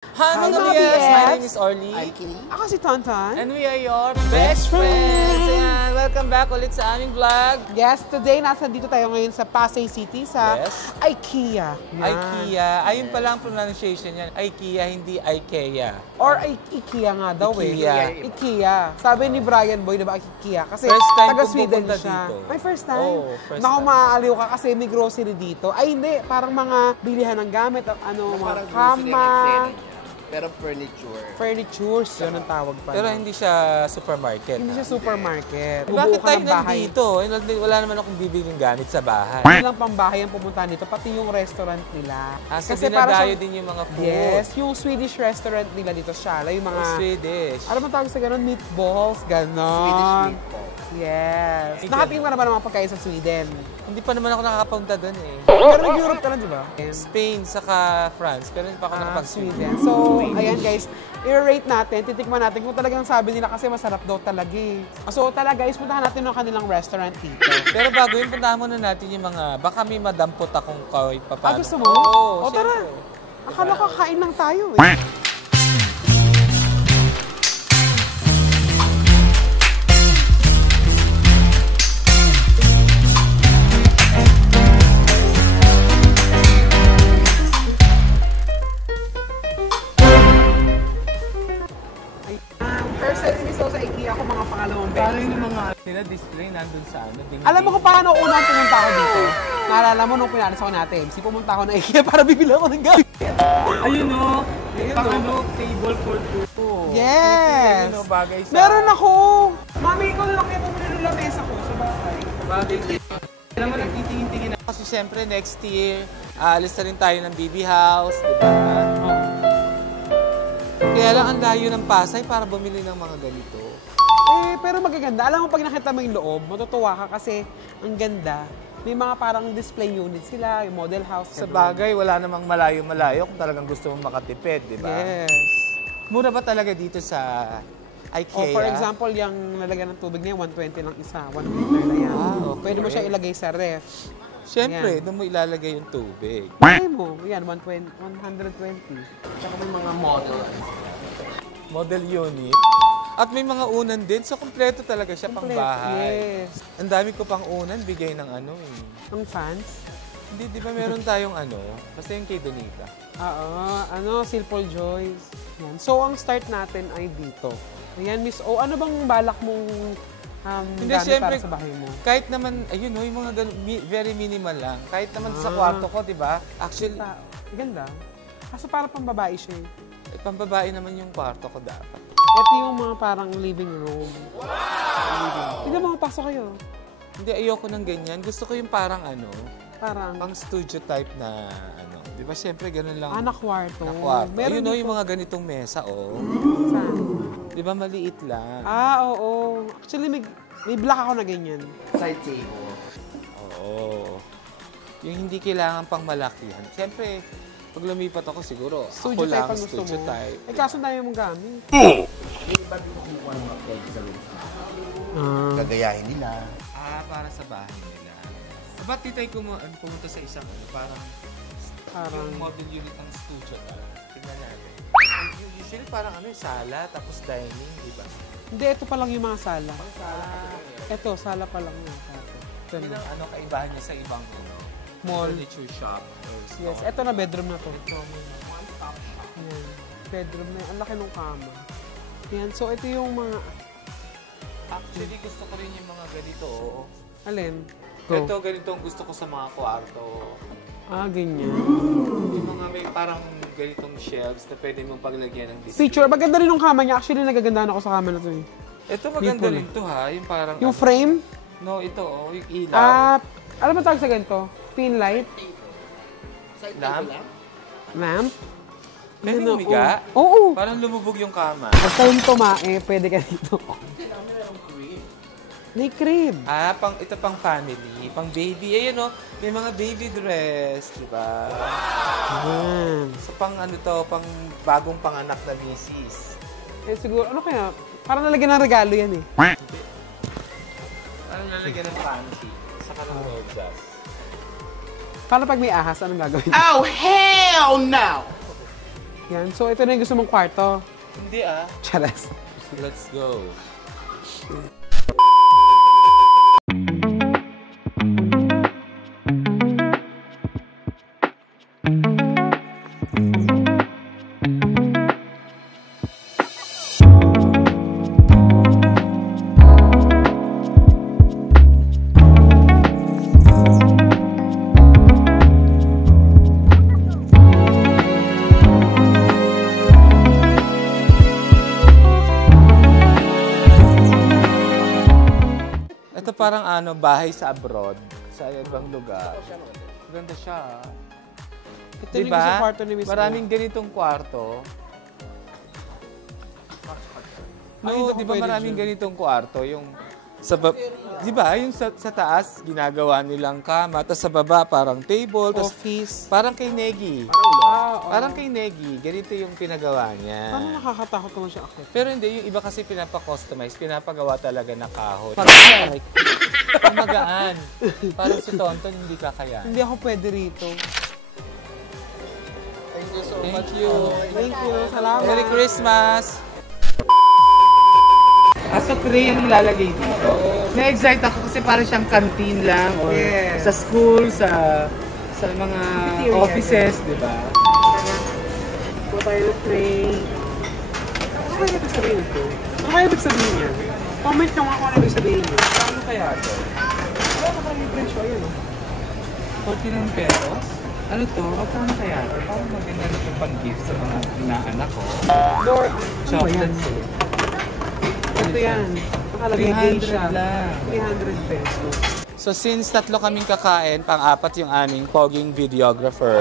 Hi mga BS! My name is Orly. Ako si Tonton. And we are your best friends! And welcome back ulit sa aming vlog. Yes, today nasa dito tayo ngayon sa Pasay City sa IKEA. Yan. IKEA. Ayun pala ang pronunciation yan. IKEA, hindi IKEA. Or IKEA nga daw IKEA. Sabi ni Brian Boy, diba IKEA? Kasi first time taga Sweden pupunta siya. dito. May first time? Oo, first Naku, time. maaaliw ka kasi may grocery dito. Ay hindi, parang mga bilihan ng gamit, mga kama. Pero furniture. Furnitures, yun ang tawag pa. Pero hindi siya supermarket. Hindi siya supermarket. Bakit Bubuo ka tayo ng bahay. nandito? Wala naman akong bibiling gamit sa bahay. Hindi lang pambahay ang pumunta dito, pati yung restaurant nila. So dinadayo din yung mga food. Yes, yung Swedish restaurant nila dito siya. Yung mga... Swedish. Ano man tawag sa gano'n? Meatballs, gano'n. Swedish meatball. Yes. Nakatingin ka na ba ng mga pagkain sa Sweden? Hindi pa naman ako nakapunta doon eh. Pero nag-Europe ka na, di ba? Spain, saka France. Pero hindi pa ako nakapag-Sweden. Sweden. So, ayan guys, i-rate natin, titikman natin kung talagang sabi nila kasi masarap daw talaga eh. So, talaga guys, puntahan natin ng kanilang restaurant dito. Pero bago yun, puntahan muna natin yung mga, baka may madampot akong kahit paano. Gusto mo? Oo, o tara. syempre. Akala ko kakain lang tayo eh. First time miso sa IKEA ako mga pangalawang beses. Parang yung mga nila display nandun sa ano. Alam mo kung paano unang pumunta ako dito? Naalala mo nung pinalis ako natin, si pumunta ako na IKEA para bibili ako ng gamit. Ayun o. Pang ano, table for two. Yes! Ayun o, bagay sa... Meron ako! Mami, ikaw na lang kaya bumili ng lamesa ko sa bahay. Bagay sa... Alam mo, nagtitingin-tingin ako. Kasi syempre, next year, aalis na rin tayo ng BB House, di ba? Kaya lang ang layo ng Pasay para bumili ng mga ganito. Eh, pero magaganda. Alam mo, pag nakita mo yung loob, matutuwa ka kasi ang ganda. May mga parang display unit sila, yung model house. Sa bagay, wala namang malayo-malayo kung talagang gusto mong makatipid, di ba? Yes. Mura ba talaga dito sa IKEA? O for example, yung lalagyan ng tubig niya, 120 lang isa. 1 liter na yan. Okay. Pwede mo siya ilagay sa ref. Siyempre, Yan. doon mo ilalagay yung tubig. Pwede mo. Yan, 120. Tsaka may mga model. Model unit. At may mga unan din. So, kompleto talaga siya pang bahay. Yes. Ang dami ko pang unan, bigay ng ano eh. Ang fans? Hindi, di ba meron tayong ano? Basta yung kay Donita. Oo, Silpol Joys. Yan. So, ang start natin ay dito. Ayan, Miss O, ano bang balak mong Hindi, gamit syempre, para sa bahay mo? kahit naman, ayun o, yung mga ganun, very minimal lang. Kahit naman sa kwarto ko, di ba? Actually, Ganda. Kaso para pang babae siya eh. pambabae naman yung kwarto ko dapat. Ito yung mga parang living room. Wow! Hindi mo, pasok kayo. Hindi, ayoko ng ganyan. Gusto ko yung parang ano, Parang, pang studio type na ano. Di ba, syempre, ganun lang. na kwarto. Na kwarto. Meron Ayun o, dito. yung mga ganitong mesa, oh. Saan? Di ba, maliit lang. Oo. Actually, may black ako na ganyan. Side table. Oo. Yung hindi kailangan pang malakihan. Siyempre, pag lumipat ako siguro, Studio ako type lang, ang gusto studio mo. type. Eh, kaso dami mong gamit. Yung iba dito kumukuha ng mga peg sa roof. Gagayahin nila. Para sa bahay nila. Ba't di tayo pumunta sa isang parang yung model unit ng studio type? Tingnan natin. Usually parang sala, tapos dining, di ba? Hindi, ito pa lang yung mga sala. Ito, sala pa lang yung kwarto. Yun ang kaibahan niya sa ibang Mall. furniture shop or store. Yes, ito na bedroom na to. Yan. Bedroom na. Ang laki ng kama. Yan, so ito yung mga... Actually, gusto ko rin yung mga ganito. Alin? Ito, ganito ang gusto ko sa mga kwarto. Ganyan. Yung mga may parang ganitong shelves na pwede mong paglagyan ng display. Picture, maganda rin yung kama niya. Actually, nagagandaan ako sa kama na to eh. Ito maganda rin to ha. Yung parang... Yung frame? No, ito yung ilaw. Alam mo tawag sa ganito? Pin light? Lamp? Lamp? Pwede umiga? Oo. Parang lumubog yung kama. Basta yung tumae, pwede ka dito. May crib. Ito pang family, pang baby. Ayun may mga baby dress, di ba? Yan. So pang pang bagong panganak na misis. Eh siguro, ano kaya? Parang nalagyan ng regalo yan eh. Parang lalagyan ng panty. Saka ng rosas. Paano pag may ahas, anong gagawin? Oh, hell no! Yan. So, ito na yung gusto mong kwarto. Hindi ah. Charas. Let's go. Ito parang ano, bahay sa abroad, sa ibang lugar. Ganda siya. Ito yung gusto kwarto ni Miss O. Maraming ganitong kwarto. No, di ba maraming ganitong kwarto? Yung di ba, yung sa taas, ginagawa nilang kama, tapos sa baba, parang table, tapos Office. parang kay Negi. Oo. Parang kay Negi, ganito yung pinagawa niya. Parang nakakatakot naman siya ako. Pero hindi, yung iba kasi pinapa-customize, pinapagawa talaga na kahoy. Parang Pamagaan. Parang si Tonton, hindi kakayahan. hindi ako pwede rito. Thank you so Thank much. you. Thank you. Salamat. Merry Christmas! Sa tray ang nilalagay dito. Na-excite ako kasi parang siyang canteen lang or Yes. sa school, sa mga Cafeteria. offices, di ba? Ito tayo ng tray. Ano kaya ibig sabihin ito? Ano kaya ibig sabihin yan? Comment nyo nga kung ano ibig sabihin nyo. Paano kaya ito? Wala ka parang yung presyo. Ayan o. 49 pesos? Ano to? Paano kaya ito? Parang maganda na ito pang-gift sa mga inaanak ko. Lord. Ano ba yan? Chocolate soup. Ito yan. Nakalagay 300 siya. lang. 300 pesos. So since tatlo kaming kakain, pang-apat yung aming poging videographer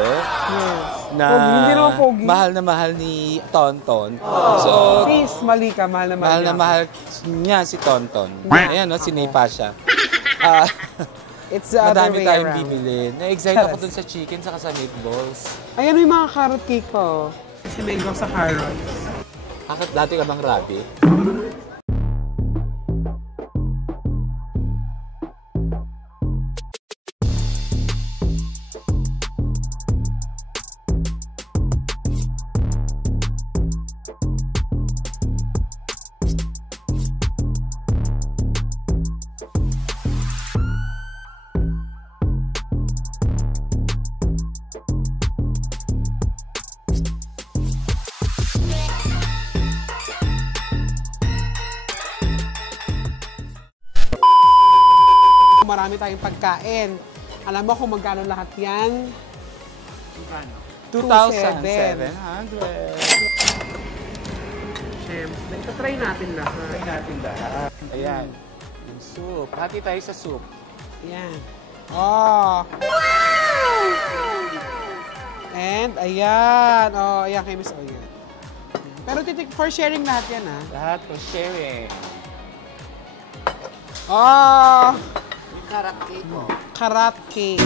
Yes. na Pogi. Hindi naman pogi. mahal na mahal ni Tonton. So, Sis, mali ka. Mahal na mahal mahal na niya ako. mahal niya si Tonton. Ayan, no, sinipa siya. Ah, It's the other madami way tayong around. bibili. Na-excite ako dun sa chicken saka sa meatballs. Ayan yung mga carrot cake ko. Kasi may go sa carrots. Bakit dati ka bang rabbit? Marami tayong pagkain. Alam mo kung magkano lahat yan? 2,700. Siyempre. Ito-try natin lahat. Try natin lahat. Ayan. Yung soup. Hati tayo sa soup. Ayan. Oh! Wow! And ayan. Oh, ayan kay Miss O yan. Pero for sharing lahat yan, ha? Lahat for sharing. Oh! Yung carrot cake mo. Carrot cake.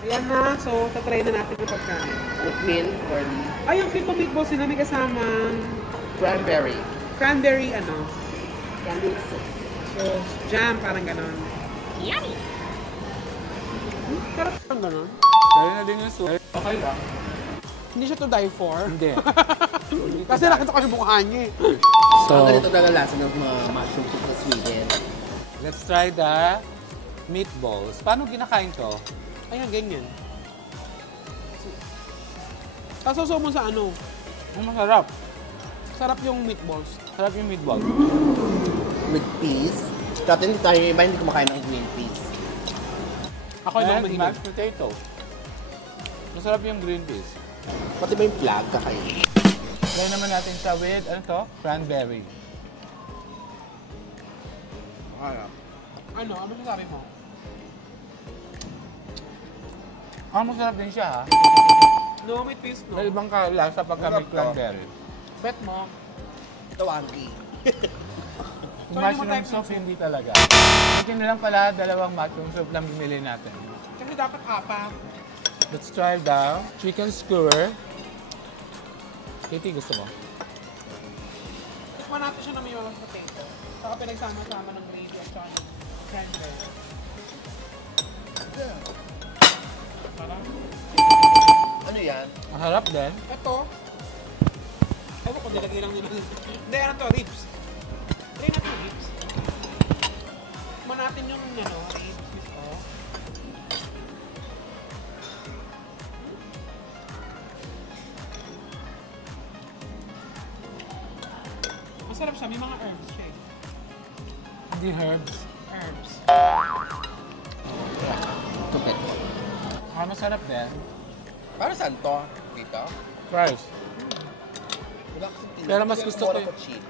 Ayan na. So, tatry na natin yung pagkain. Oatmeal or Ay, yung Pico Meatballs sila may kasama cranberry. cranberry, ano? Cranberry soup. So, jam, parang ganon. Yummy! Sarap parang ganon. Kaya na din yung soup. Okay lang. Hindi siya to die for. Hindi. Kasi nakita ko yung mukha niya eh. So, ang ganito talaga lasa ng mga mushroom soup sa Sweden. Let's try the meatballs. Paano ginakain to? Ayan, ganyan. Tapos mo sa ano? Ang masarap. Sarap yung meatballs. Sarap yung meatball. With peas. Kasi hindi tayo iba hindi kumakain ng green peas. Ako yung And mahilig. mashed potato. Masarap yung green peas. Pati ba yung flag kakain? Try naman natin siya with, ano to? Cranberry. Ano? Ano sasabi mo? Masarap din siya ha. No, may twist, no? May ibang kalasa pagka may cranberry. Bet mo. Tawagi. So, Mushroom soup, hindi talaga. Buti na lang pala, dalawang mushroom soup lang bumili natin. Kasi dapat apat. Let's try the chicken skewer. Kitty, gusto mo? Tikman natin siya na may mga potato. Saka pinagsama-sama ng gravy at saka ng cranberry. Parang, Ano yan? Maharap din. ito. Ewan ko, nilagay lang nila. Hindi, ano to, ribs. Try natin ribs. Tikman natin yung ribs ito. Masarap siya, may mga herbs siya eh. Hindi herbs. Herbs. Tupit. Masarap din. Para saan to? Dito? Fries. Wala kasing tinapos. Pero mas gusto ko Moro yung- cheap.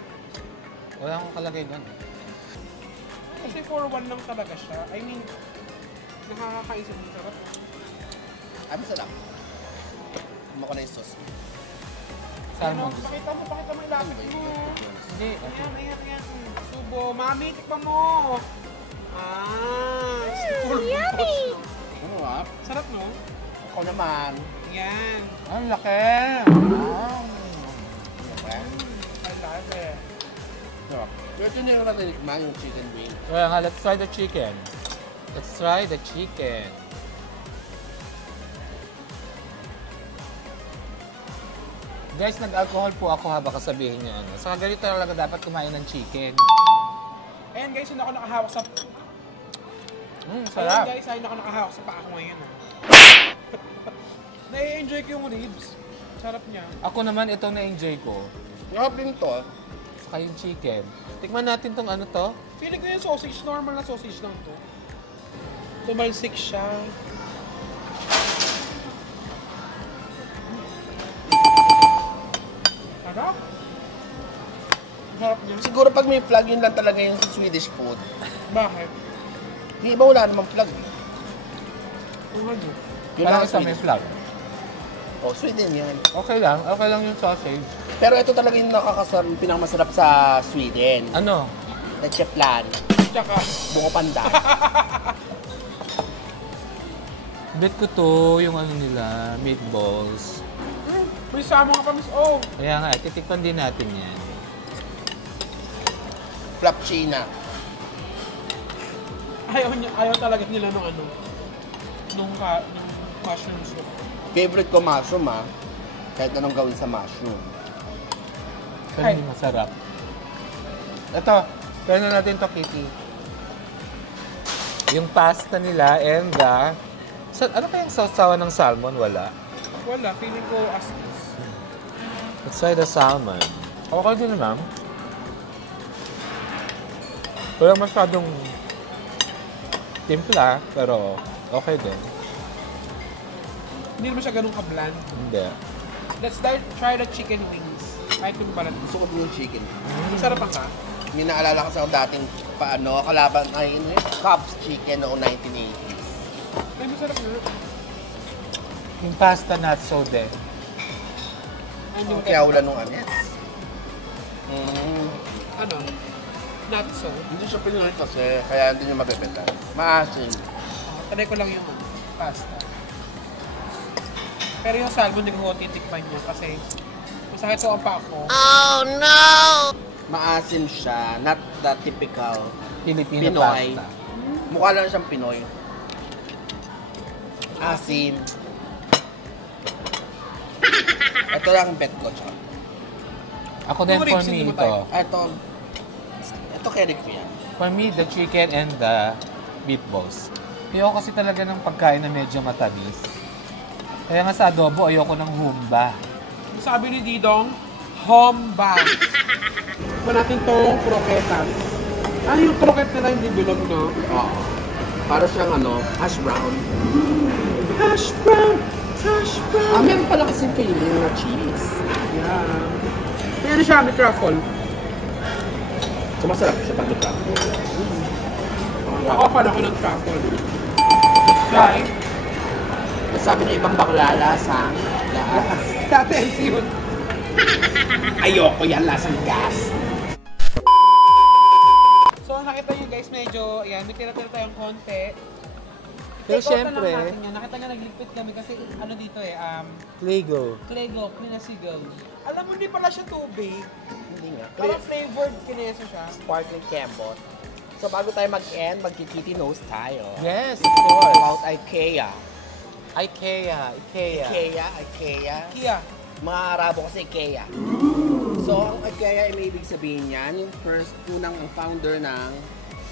Wala akong kalagay doon. Kasi 4-1 lang talaga siya. I mean, nakakakaisip ng sarap. Ay, masarap. Tama ko na yung sauce. Salmon. Pakita mo, ilapit mo. Hindi. Ayan. Subo. Mami, tikman mo. Yummy! Ano nga? Sarap, no? Ako naman. Yan. Ang laki! Okay. I love it. So, ito na yung natinikman yung chicken wing. Well, let's try the chicken. Let's try the chicken. Guys, nag-alcohol po ako ha, baka sabihin niyo ano. Saka ganito talaga dapat kumain ng chicken. Ayan guys, hindi ako nakahawak sa... Sarap. Ayan guys, hindi ako nakahawak sa paa ko ngayon. Nai-enjoy ko yung ribs. Sarap niya. Ako naman, itong na-enjoy ko. Yung din to. Saka yung chicken. Tikman natin tong ano to. Feeling ko yung sausage, normal na sausage lang to. Tumalsik siya. Sarap. Sarap niya. Siguro pag may flag, yun lang talaga yung Swedish food. Bakit? Yung iba wala namang flag. Kung ano? Yun Parang lang isa may flag. Oh, Sweden yan. Okay lang yung sausage. Pero ito talaga yung yung pinakamasarap sa Sweden. Ano? Lecheplan. Tsaka, Buko panda. Bet ko to, yung ano nila, meatballs. may sama ka pa, Miss O. Kaya nga, titikpan din natin yan. Flapchina. Ayaw talaga nila nung ano. Nung mushroom soup. Favorite ko mushroom ah. Kahit anong gawin sa mushroom. Pero hindi masarap. Ito, try na natin to, Kitty. Yung pasta nila and the... ano kayang sausawan ng salmon? Wala. Wala, feeling ko astis. Let's try the salmon. Okay din naman. Wala masyadong timpla, pero okay din. Hindi naman siya ganun ka-bland. Hindi. Let's try the chicken wings. Kahit yung balat. Gusto ko din yung chicken. Masarap ang ka? May naalala ko sa dating kalaban ay Cubs chicken noong 1980s. Ay, masarap na. Yung pasta not so din. Kaya wala nung ano. Ano? Not so. Hindi siya Pinoy kasi, kaya hindi niya mabibenta. Maasim. Tanay ko lang yung pasta. Pero yung salmon, hindi ko titikman niya kasi masakit sa ang paa ko. Oh no! Maasim siya, not the typical Filipino Pinoy. pasta. Mukha lang siyang Pinoy. Asim. Ito lang bet ko, tsaka. Ako din, Yung for ribs, me, hindi mo ito. tayo. Ito kaya ko yan. For me, the chicken and the meatballs. Ayoko kasi talaga ng pagkain na medyo matamis. Kaya nga sa adobo, ayoko ng humba. Sabi ni Didong, homba. Pa natin tong croqueta. Ano yung croqueta na hindi bilog, no? Oo. Para siyang hash brown. Hash brown! Hash brown! Meron pala kasi feeling na cheese. Yeah. Pero siya, may truffle. So masarap siya pag may truffle. Ako pa ako ng truffle. Try. Sabi ng ibang bakla, lasang. Dati yun. Ayoko yan, lasang gas. So, nakita nyo guys, medyo, ayan, may tira-tira tayong konti. Pero Take out na syempre, lang natin yan. Nakita nyo, nagligpit kami kasi ano dito Lego. Clego, pinasigaw. Alam mo, hindi pala siya tubig. Hindi nga. Parang flavored kineso siya. Sparkling Kembot. So bago tayo mag-end, magkikiti nose tayo. Yes, of course. About IKEA. IKEA. Kia. Mga Arabo kasi IKEA. So, ang IKEA ay may ibig sabihin yan, yung first, unang founder ng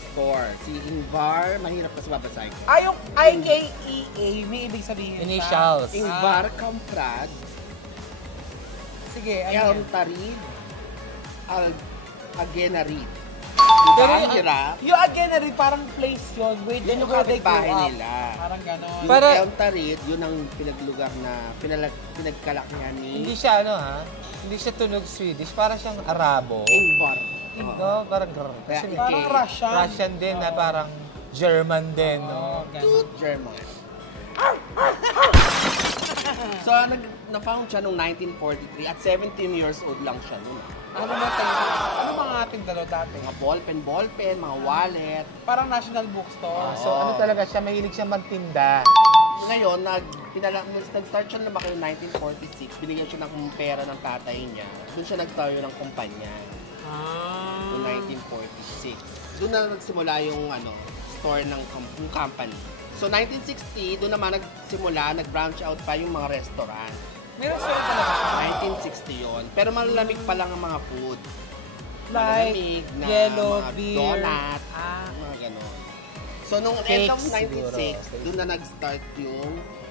store. Si Ingvar, mahirap kasi babasahin. Yung IKEA, may ibig sabihin siya. Initials. Ingvar Kamprad, Sige, El ayun. Tarid, Agenarid. Pero Diba? Ang hirap. yung Agenary, parang place yun. Wait, Yan yung where they grew kapitbahay up. nila. Parang gano'n. Yung Para- El Tarid, yun ang pinaglugar na pinagkalakihan Hindi ni siya hindi siya tunog Swedish, parang siyang Arabo. Ingvar. No, parang Kaya kasi Parang Okay. Russian. Russian din na parang German din, Oo, no? gano'n. German. So, na-found siya noong 1943 at 17 years old lang siya noon. Ano ba tayo? Ano mga ating dalo dati? Mga ballpen, mga wallet. Parang National Bookstore. So ano talaga siya, mahilig siya magtinda. Ngayon, nag-start siya lumaki noong 1946. Binigyan siya ng pera ng tatay niya. Doon siya nagtayo ng kumpanya noong 1946. Doon na nagsimula yung store ng yung company. So 1960, doon naman nag-branch out pa yung mga restaurant. May restaurant talaga siya. 1960 yon. Pero malalamig pa lang ang mga food. Like, Malamig na yellow, mga beer. donut, Ah. mga ganon. So, nung end Cakes ng siguro. 1960, doon na nag-start yung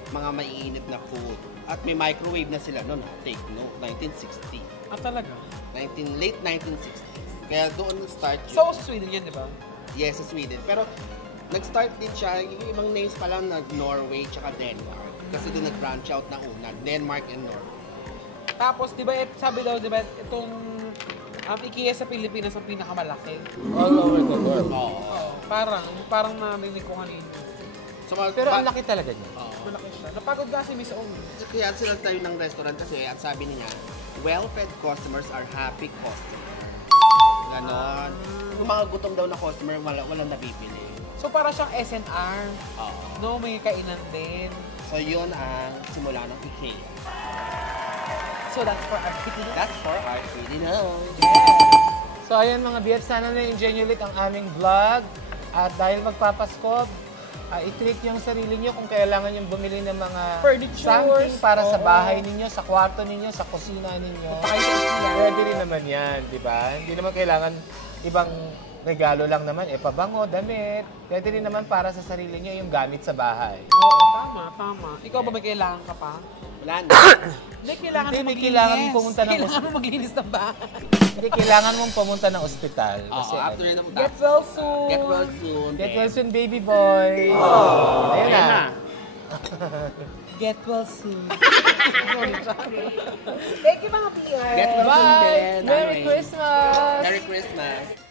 mga maiinit na food. At may microwave na sila noon, take note, 1960. Ah, talaga? Late 1960s. Kaya doon nag-start yun. So, sa Sweden yan, di ba? Yes, sa Sweden. Pero, nag-start din siya, yung ibang names pa lang, Norway, tsaka Denmark. Kasi doon nag-branch out na una, Denmark and Norway. Tapos, di ba, sabi daw, di ba, itong IKEA sa Pilipinas ang pinakamalaki. All over the world. Oo. Oo. Parang narinig ko kanina. So, Pero ang laki talaga niya. Oo. Malaki siya. Napagod kasi Miss Omi. Kaya sila tayo ng restaurant kasi at sabi niya, well-fed customers are happy customers. Ganon. Yung mga gutom daw na customer, walang nabibili. So, para siyang SNR. Oo. No, may kainan din. So yun ang simula ng IKEA. So, that's for our Filipino. That's for our Filipino. So ayan mga biyat, sana na-enjoy nyo ulit ang aming vlog. At dahil magpapasko, i-treat nyo ang sarili nyo kung kailangan nyo bumili ng mga Furnitures. something para sa Oo. bahay ninyo, sa kwarto ninyo, sa kusina ninyo. Pakay sa IKEA. Pwede rin naman yan, di ba? Hindi naman kailangan ibang regalo lang naman, pabango, damit. Pwede rin naman para sa sarili nyo yung gamit sa bahay. Oo, tama. Ikaw ba may kailangan ka pa? Wala na. Hindi, kailangan Hindi, mo may maglinis. kailangan mong pumunta ng Kailangan mo maglinis ng bahay. Hindi kailangan mong pumunta ng ospital. Kasi, Oo, after na Get well soon. Get well soon. Get well soon, baby boy. Ayun na. Get well soon. Thank you mga PR. Get well soon Bye! din. Merry Anyway. Christmas! Merry Christmas.